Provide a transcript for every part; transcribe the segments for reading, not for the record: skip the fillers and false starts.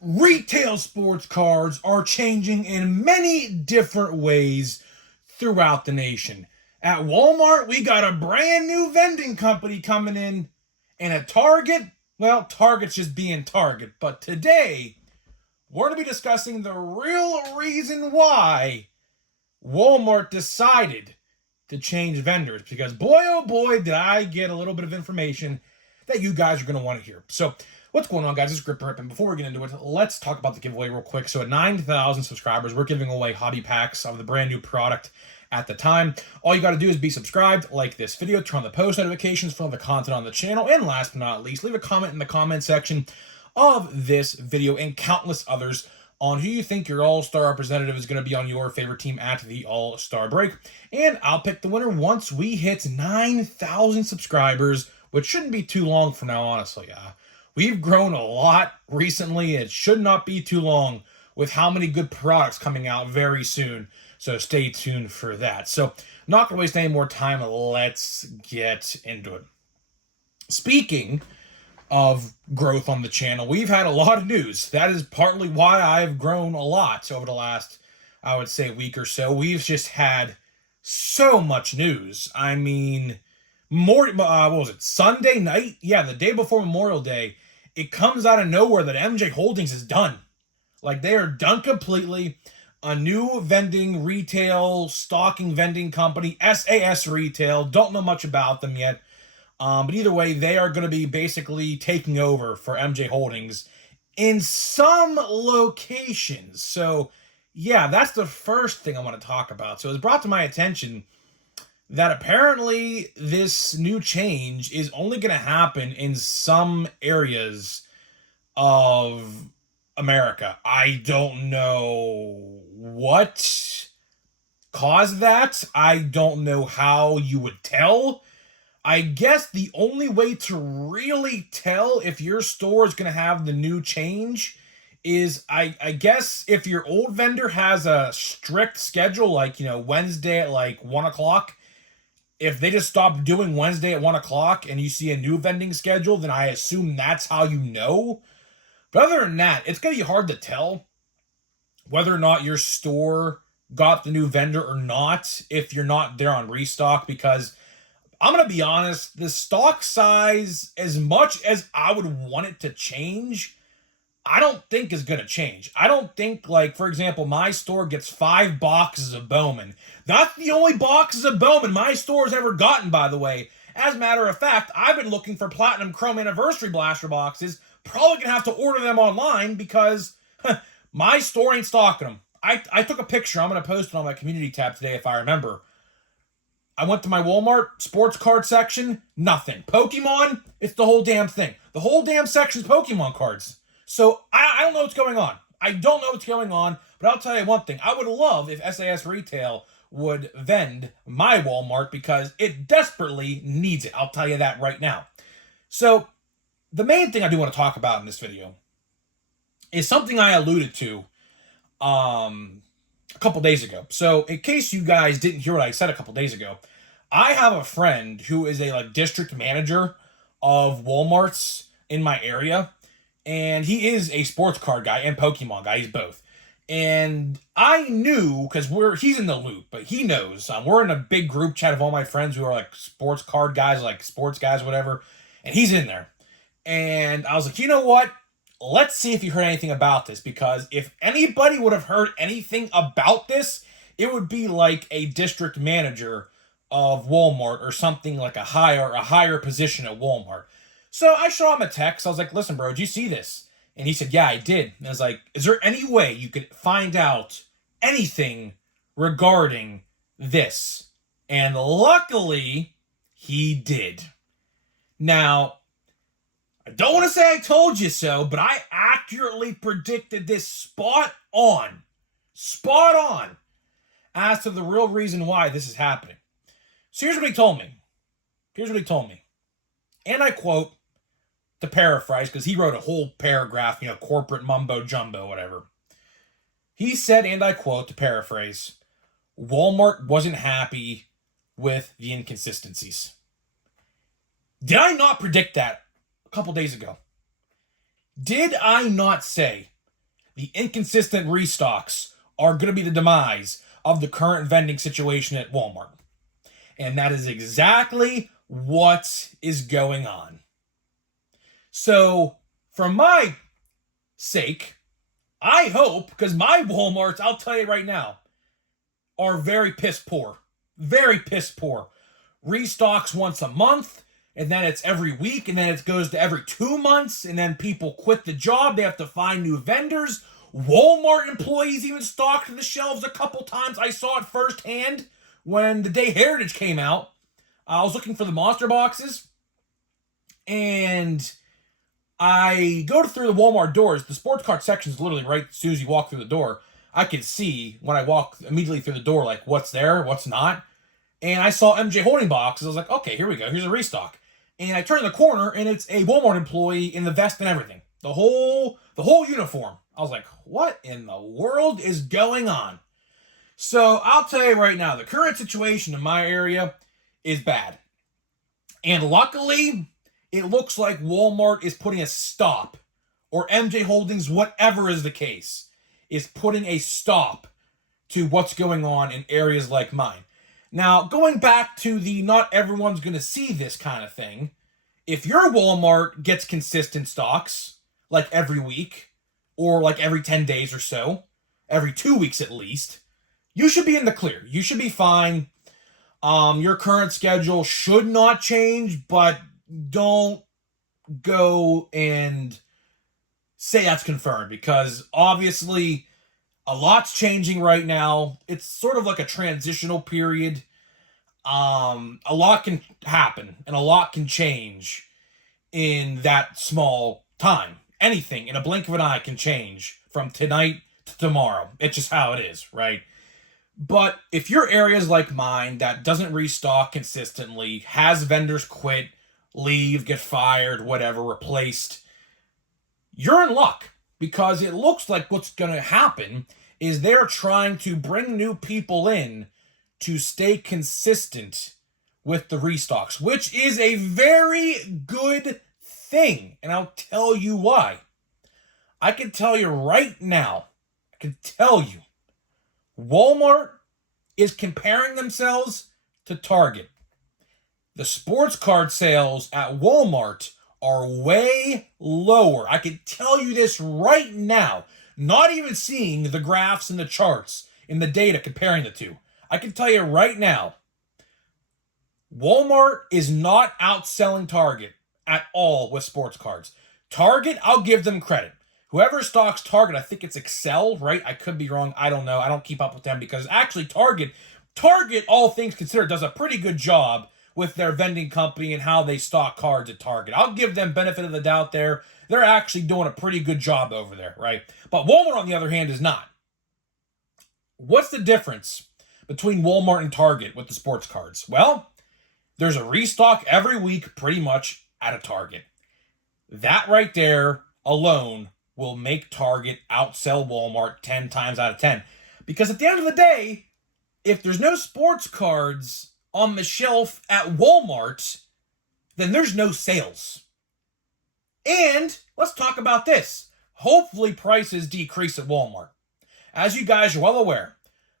Retail sports cards are changing in many different ways throughout the nation. At Walmart, we got a brand new vending company coming in. And at Target, well, Target's just being Target. But today, we're going to be discussing the real reason why Walmart decided to change vendors. Because boy, oh boy, did I get a little bit of information that you guys are going to want to hear. So, what's going on, guys? This is Grip Rip, and before we get into it, let's talk about the giveaway real quick. So, at 9,000 subscribers, we're giving away hobby packs of the brand new product at the time. All you got to do is be subscribed, like this video, turn on the post notifications for all the content on the channel, and last but not least, leave a comment in the comment section of this video and countless others on who you think your all-star representative is going to be on your favorite team at the all-star break. And I'll pick the winner once we hit 9,000 subscribers, which shouldn't be too long from now, honestly. We've grown a lot recently. It should not be too long with how many good products coming out very soon. So stay tuned for that. So not going to waste any more time. Let's get into it. Speaking of growth on the channel, we've had a lot of news. That is partly why I've grown a lot over the last, I would say, week or so. We've just had so much news. I mean, what was it, Sunday night? Yeah, the day before Memorial Day, it comes out of nowhere that MJ Holdings is done. Like, they are done completely. A new vending, retail, stocking vending company, SAS Retail. Don't know much about them yet. But either way, they are going to be basically taking over for MJ Holdings in some locations. So, yeah, that's the first thing I want to talk about. So it was brought to my attention that apparently this new change is only going to happen in some areas of America. I don't know what caused that. I don't know how you would tell. I guess the only way to really tell if your store is going to have the new change is, I guess, if your old vendor has a strict schedule, like, Wednesday at like 1 o'clock, if they just stop doing Wednesday at 1 o'clock and you see a new vending schedule, then I assume that's how you know. But other than that, it's going to be hard to tell whether or not your store got the new vendor or not if you're not there on restock, because I'm going to be honest, the stock size, as much as I would want it to change, I don't think is going to change. I don't think, like, for example, my store gets 5 boxes of Bowman. That's the only boxes of Bowman my store's ever gotten, by the way. As a matter of fact, I've been looking for Platinum Chrome Anniversary Blaster boxes. Probably going to have to order them online because my store ain't stocking them. I took a picture. I'm going to post it on my community tab today if I remember. I went to my Walmart sports card section, nothing. Pokemon, it's the whole damn thing. The whole damn section's Pokemon cards. So I don't know what's going on. I don't know what's going on, but I'll tell you one thing. I would love if SAS Retail would vend my Walmart because it desperately needs it. I'll tell you that right now. So the main thing I do want to talk about in this video is something I alluded to a couple days ago. So in case you guys didn't hear what I said a couple days ago, I have a friend who is a district manager of Walmarts in my area, and he is a sports card guy and Pokemon guy. He's both. And I knew, because he's in the loop, but he knows. We're in a big group chat of all my friends who are like sports card guys, like sports guys, whatever, and he's in there. And I was like, you know what? Let's see if you heard anything about this, because if anybody would have heard anything about this, it would be like a district manager of Walmart or something like a higher position at Walmart. So I shot him a text. I was like, listen, bro, did you see this? And he said, yeah, I did. And I was like, is there any way you could find out anything regarding this? And luckily, he did. Now, I don't want to say I told you so, but I accurately predicted this spot on as to the real reason why this is happening. So here's what he told me. And I quote, to paraphrase, because he wrote a whole paragraph, corporate mumbo jumbo, whatever. He said, and I quote, to paraphrase, Walmart wasn't happy with the inconsistencies. Did I not predict that a couple days ago? Did I not say the inconsistent restocks are going to be the demise of the current vending situation at Walmart. And that is exactly what is going on. So, for my sake, I hope, because my Walmarts, I'll tell you right now, are very piss poor. Very piss poor. Restocks once a month, and then it's every week, and then it goes to every 2 months, and then people quit the job. They have to find new vendors. Walmart employees even stocked the shelves a couple times. I saw it firsthand when the Day Heritage came out. I was looking for the monster boxes, and I go through the Walmart doors. The sports cart section is literally right as soon as you walk through the door. I can see when I walk immediately through the door, like what's there, what's not. And I saw MJ holding boxes. I was like, okay, here we go. Here's a restock. And I turn the corner, and it's a Walmart employee in the vest and everything. The whole uniform. I was like, what in the world is going on? So I'll tell you right now, the current situation in my area is bad. And luckily, it looks like Walmart is putting a stop, or MJ Holdings, whatever is the case, is putting a stop to what's going on in areas like mine. Now, going back to the not everyone's going to see this kind of thing, if your Walmart gets consistent stocks, like every week, or like every 10 days or so, every 2 weeks at least, you should be in the clear. You should be fine. Your current schedule should not change, but don't go and say that's confirmed, because obviously a lot's changing right now. It's sort of like a transitional period. A lot can happen and a lot can change in that small time. Anything in a blink of an eye can change from tonight to tomorrow. It's just how it is, right? But if your area is like mine that doesn't restock consistently, has vendors quit, leave, get fired, whatever, replaced, you're in luck, because it looks like what's going to happen is they're trying to bring new people in to stay consistent with the restocks, which is a very good thing. And I'll tell you why. I can tell you right now, Walmart is comparing themselves to Target. The sports card sales at Walmart are way lower. I can tell you this right now, not even seeing the graphs and the charts in the data comparing the two. I can tell you right now, Walmart is not outselling Target at all with sports cards. Target, I'll give them credit. Whoever stocks Target, I think it's Excel, right? I could be wrong. I don't know. I don't keep up with them, because actually Target, all things considered, does a pretty good job with their vending company and how they stock cards at Target. I'll give them benefit of the doubt there. They're actually doing a pretty good job over there, right? But Walmart, on the other hand, is not. What's the difference between Walmart and Target with the sports cards? Well, there's a restock every week pretty much at a Target. That right there alone will make Target outsell Walmart 10 times out of 10. Because at the end of the day, if there's no sports cards on the shelf at Walmart, then there's no sales. And let's talk about this. Hopefully prices decrease at Walmart. As you guys are well aware,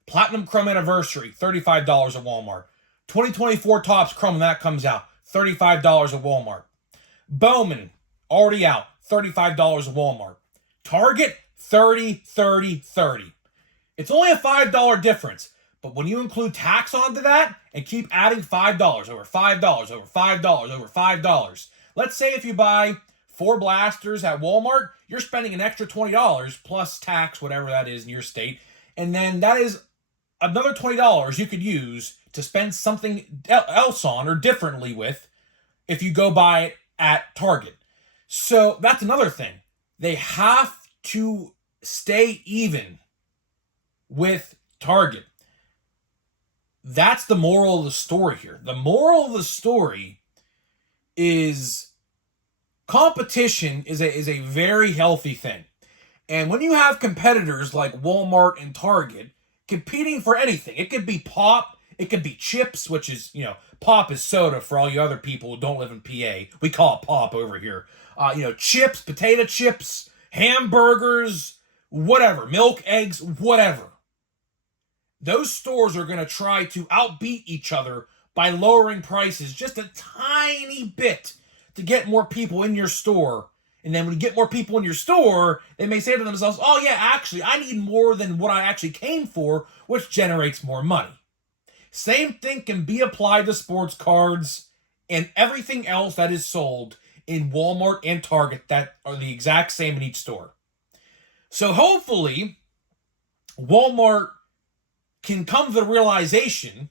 Platinum Chrome Anniversary, $35 at Walmart. 2024 Topps Chrome, when that comes out, $35 at Walmart. Bowman, already out, $35 at Walmart. Target, $30. It's only a $5 difference. But when you include tax onto that and keep adding $5 over $5 over $5 over $5, let's say if you buy 4 blasters at Walmart, you're spending an extra $20 plus tax, whatever that is in your state. And then that is another $20 you could use to spend something else on or differently with if you go buy it at Target. So that's another thing. They have to stay even with Target. That's the moral of the story here. The moral of the story is competition is a very healthy thing. And when you have competitors like Walmart and Target competing for anything, it could be pop, it could be chips, which is, pop is soda for all you other people who don't live in PA. We call it pop over here. Chips, potato chips, hamburgers, whatever, milk, eggs, whatever. Those stores are going to try to outbeat each other by lowering prices just a tiny bit to get more people in your store. And then when you get more people in your store, they may say to themselves, oh yeah, actually, I need more than what I actually came for, which generates more money. Same thing can be applied to sports cards and everything else that is sold in Walmart and Target that are the exact same in each store. So hopefully, Walmart can come to the realization,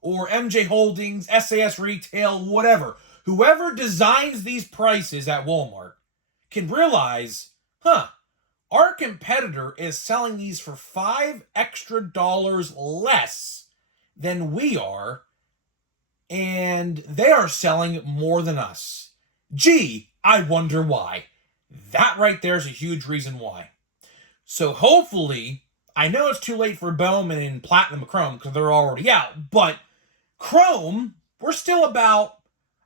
or MJ Holdings, SAS Retail, whatever, whoever designs these prices at Walmart can realize, our competitor is selling these for $5 extra less than we are, and they are selling more than us. Gee, I wonder why. That right there is a huge reason why. So hopefully, I know it's too late for Bowman and Platinum Chrome because they're already out, but Chrome, we're still about,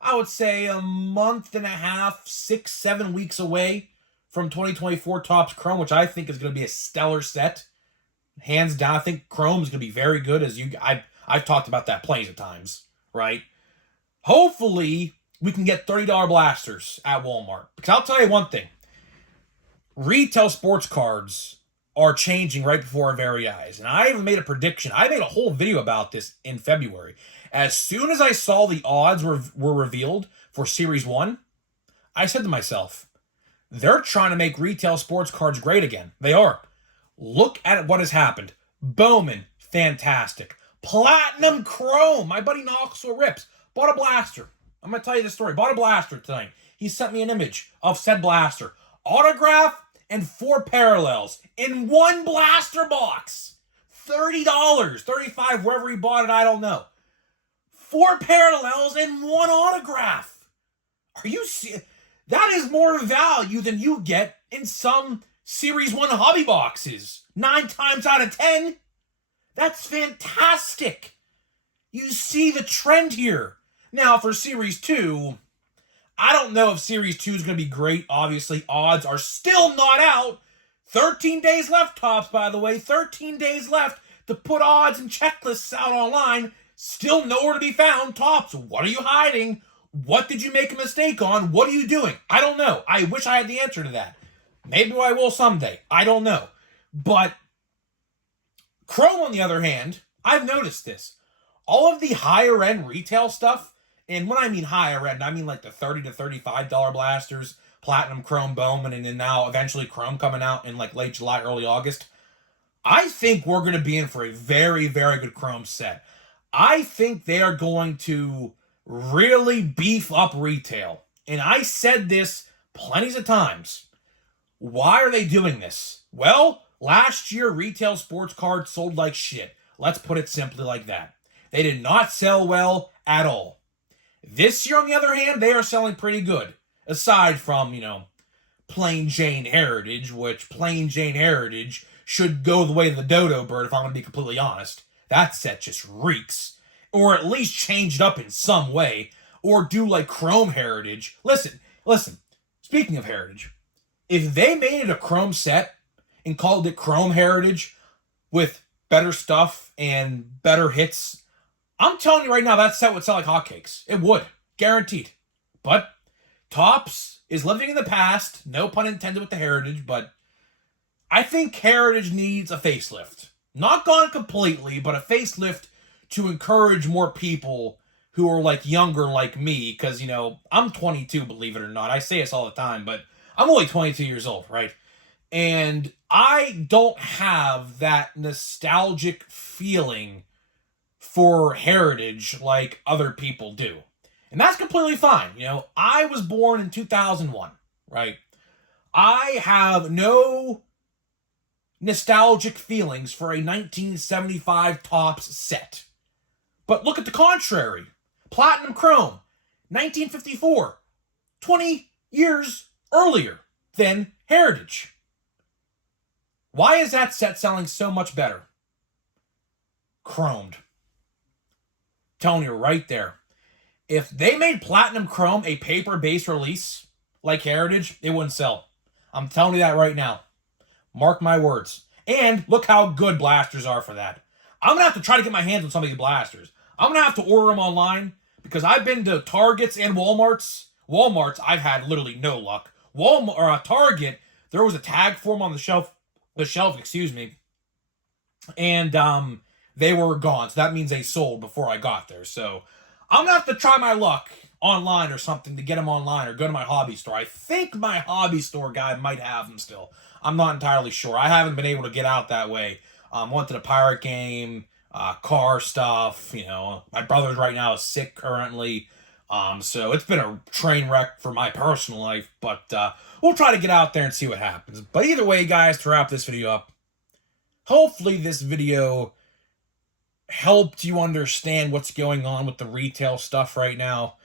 I would say, a month and a half, 6-7 weeks away from 2024 Topps Chrome, which I think is going to be a stellar set. Hands down, I think Chrome is going to be very good, as I've talked about that plenty of times, right? Hopefully, we can get $30 blasters at Walmart. Because I'll tell you one thing. Retail sports cards are changing right before our very eyes. And I even made a prediction. I made a whole video about this in February. As soon as I saw the odds were revealed for Series 1, I said to myself, they're trying to make retail sports cards great again. They are. Look at what has happened. Bowman, fantastic. Platinum Chrome, my buddy Knoxville Rips, bought a blaster. I'm going to tell you the story. Bought a blaster tonight. He sent me an image of said blaster. Autograph and 4 parallels in one blaster box. $30, $35, wherever he bought it, I don't know. 4 parallels and 1 autograph. Are you serious? That is more value than you get in some Series 1 hobby boxes. 9 times out of 10. That's fantastic. You see the trend here. Now, for Series 2, I don't know if Series 2 is going to be great. Obviously, odds are still not out. 13 days left, Topps, by the way. 13 days left to put odds and checklists out online. Still nowhere to be found. Topps, what are you hiding? What did you make a mistake on? What are you doing? I don't know. I wish I had the answer to that. Maybe I will someday. I don't know. But Chrome, on the other hand, I've noticed this. All of the higher end retail stuff, and when I mean higher end, I mean like the $30 to $35 blasters, Platinum Chrome Bowman, and then now eventually Chrome coming out in like late July, early August. I think we're going to be in for a very, very good Chrome set. I think they are going to really beef up retail. And I said this plenty of times. Why are they doing this? Well, last year retail sports cards sold like shit. Let's put it simply like that. They did not sell well at all. This year, on the other hand, they are selling pretty good. Aside from, Plain Jane Heritage, which Plain Jane Heritage should go the way of the dodo bird, if I'm going to be completely honest. That set just reeks. Or at least change it up in some way. Or do like Chrome Heritage. Listen. Speaking of Heritage, if they made it a Chrome set and called it Chrome Heritage with better stuff and better hits, I'm telling you right now, that set would sell like hotcakes. It would. Guaranteed. But Topps is living in the past. No pun intended with the Heritage, but I think Heritage needs a facelift. Not gone completely, but a facelift to encourage more people who are like younger like me. Because, I'm 22, believe it or not. I say this all the time, but I'm only 22 years old, right? And I don't have that nostalgic feeling for Heritage like other people do. And that's completely fine. I was born in 2001, right? I have no nostalgic feelings for a 1975 Topps set. But look at the contrary. Platinum Chrome, 1954, 20 years earlier than Heritage. Why is that set selling so much better? Chromed. Telling you right there. If they made Platinum Chrome a paper-based release like Heritage, it wouldn't sell. I'm telling you that right now. Mark my words. And look how good blasters are for that. I'm going to have to try to get my hands on some of these blasters. I'm going to have to order them online because I've been to Targets and Walmarts. Walmarts, I've had literally no luck. Walmart or Target, there was a tag for them on the shelf, excuse me, and they were gone. So that means they sold before I got there. So I'm gonna have to try my luck online or something to get them online, or go to my hobby store. I think my hobby store guy might have them still. I'm not entirely sure. I haven't been able to get out that way. Went to the pirate game, car stuff. You know, my brother's right now is sick currently. So it's been a train wreck for my personal life, but we'll try to get out there and see what happens. But either way, guys, to wrap this video up, hopefully this video helped you understand what's going on with the retail stuff right now.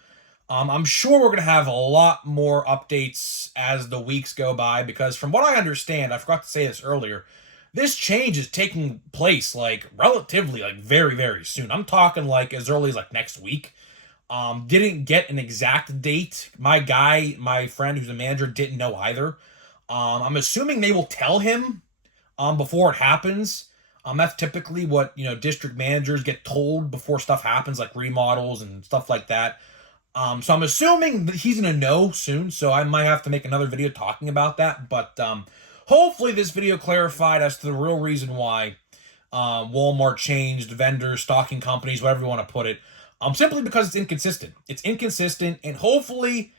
I'm sure we're going to have a lot more updates as the weeks go by, because from what I understand, I forgot to say this earlier, this change is taking place like relatively like very, very soon. I'm talking like as early as like next week. Didn't get an exact date. My friend who's a manager didn't know either. I'm assuming they will tell him before it happens. That's typically what, you know, district managers get told before stuff happens, like remodels and stuff like that. So I'm assuming that he's gonna know soon, so I might have to make another video talking about that. But hopefully this video clarified as to the real reason why Walmart changed vendors, stocking companies, whatever you want to put it. Simply because it's inconsistent. It's inconsistent, and hopefully,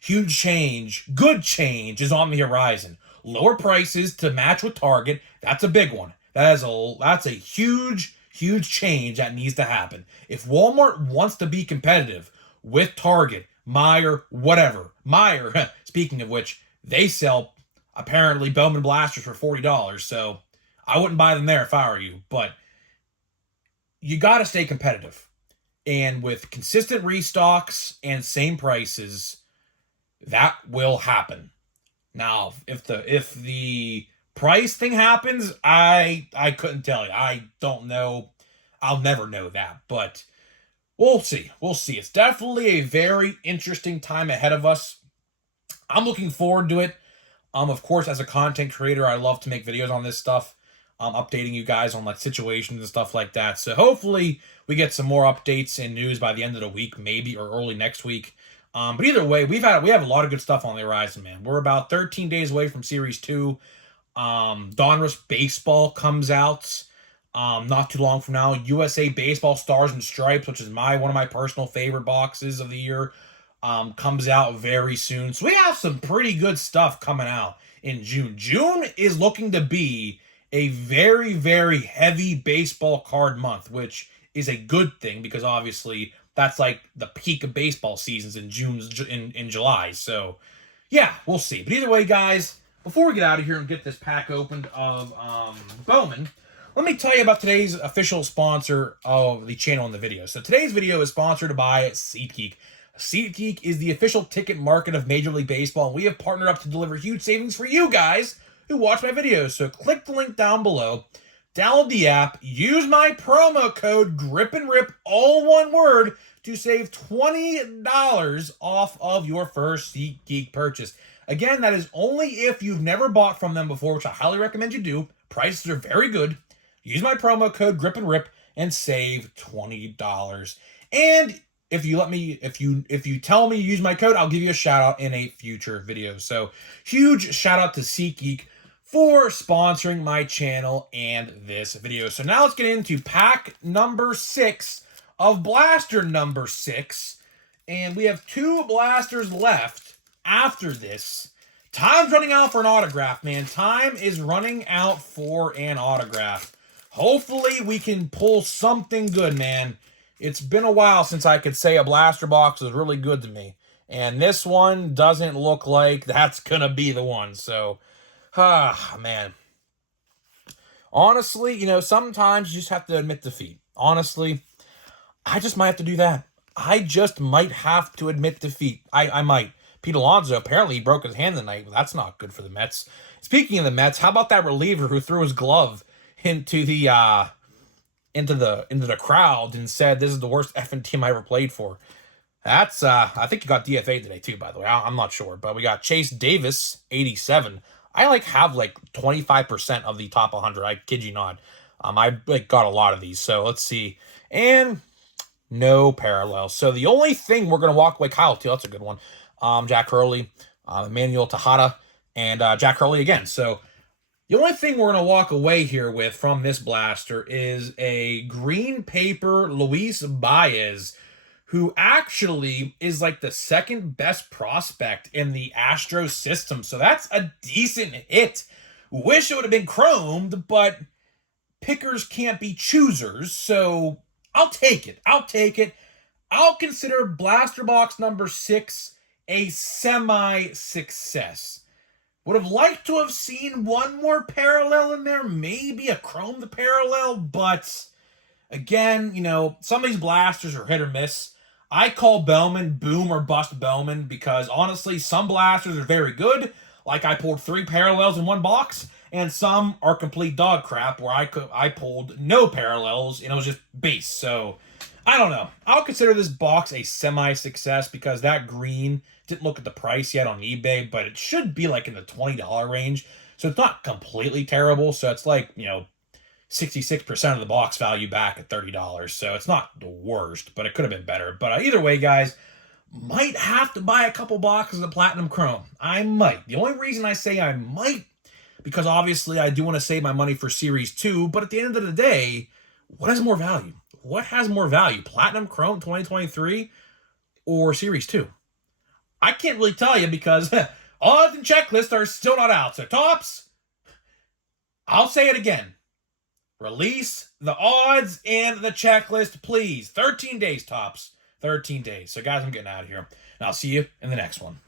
huge change, good change is on the horizon. Lower prices to match with Target, that's a big one. That's a huge change that needs to happen. If Walmart wants to be competitive with Target, Meijer, whatever. Meijer, speaking of which, they sell apparently Bowman blasters for $40, so I wouldn't buy them there if I were you, but you got to stay competitive. And with consistent restocks and same prices, that will happen. Now, if the price thing happens, I couldn't tell you. I don't know. I'll never know that, but we'll see. We'll see. It's definitely a very interesting time ahead of us. I'm looking forward to it. Of course, as a content creator, I love to make videos on this stuff. Updating you guys on like situations and stuff like that. So hopefully we get some more updates and news by the end of the week, maybe, or early next week. But either way, we have a lot of good stuff on the horizon, man. We're about 13 days away from Series 2. Donruss Baseball comes out not too long from now. USA Baseball Stars and Stripes, which is one of my personal favorite boxes of the year, comes out very soon. So we have some pretty good stuff coming out in June. June is looking to be a very, very heavy baseball card month, which is a good thing because obviously that's like the peak of baseball seasons in in July. So yeah, we'll see. But either way, guys, before we get out of here and get this pack opened of Bowman, let me tell you about today's official sponsor of the channel and the video. So today's video is sponsored by SeatGeek. SeatGeek is the official ticket market of Major League Baseball, and we have partnered up to deliver huge savings for you guys who watch my videos. So click the link down below, download the app, use my promo code GRIPANDRIP, all one word, to save $20 off of your first SeatGeek purchase. Again, that is only if you've never bought from them before, which I highly recommend you do. Prices are very good. Use my promo code GRIPANDRIP and save $20. And if you tell me to use my code, I'll give you a shout out in a future video. So huge shout out to SeatGeek for sponsoring my channel and this video. So now let's get into pack number 6 of blaster number 6. And we have 2 blasters left after this. Time's running out for an autograph, man. Time is running out for an autograph. Hopefully we can pull something good, man. It's been a while since I could say a blaster box was really good to me. And this one doesn't look like that's going to be the one. So, man. Honestly, you know, sometimes you just have to admit defeat. Honestly, I just might have to do that. I just might have to admit defeat. I might. Pete Alonso, apparently he broke his hand tonight. Well, that's not good for the Mets. Speaking of the Mets, how about that reliever who threw his glove into the crowd and said, "This is the worst effing team I ever played for"? That's I think he got DFA'd today too, by the way. I'm not sure, but we got Chase Davis, 87. I like have like 25% of the top 100. I kid you not. I like got a lot of these. So let's see. And no parallel. So the only thing we're gonna walk away, Kyle too. That's a good one. Jack Hurley, Emmanuel Tejada, and Jack Hurley again. So the only thing we're going to walk away here with from this blaster is a green paper Luis Baez, who actually is like the second best prospect in the Astros system. So that's a decent hit. Wish it would have been chromed, but pickers can't be choosers. So I'll take it. I'll take it. I'll consider blaster box number 6 a semi-success. Would have liked to have seen one more parallel in there, maybe a chrome the parallel, but again, you know, some of these blasters are hit or miss. I call Bellman boom or bust Bellman because honestly, some blasters are very good, like I pulled 3 parallels in one box, and some are complete dog crap where I pulled no parallels and it was just base. So I don't know. I'll consider this box a semi-success because that green, didn't look at the price yet on eBay, but it should be like in the $20 range. So it's not completely terrible. So it's like, you know, 66% of the box value back at $30. So it's not the worst, but it could have been better. But either way, guys, might have to buy a couple boxes of Platinum Chrome. I might. The only reason I say I might, because obviously I do want to save my money for Series 2, but at the end of the day, what has more value? What has more value? Platinum Chrome 2023 or Series 2? I can't really tell you because odds and checklists are still not out. So, Tops, I'll say it again. Release the odds and the checklist, please. 13 days, Tops. 13 days. So, guys, I'm getting out of here. And I'll see you in the next one.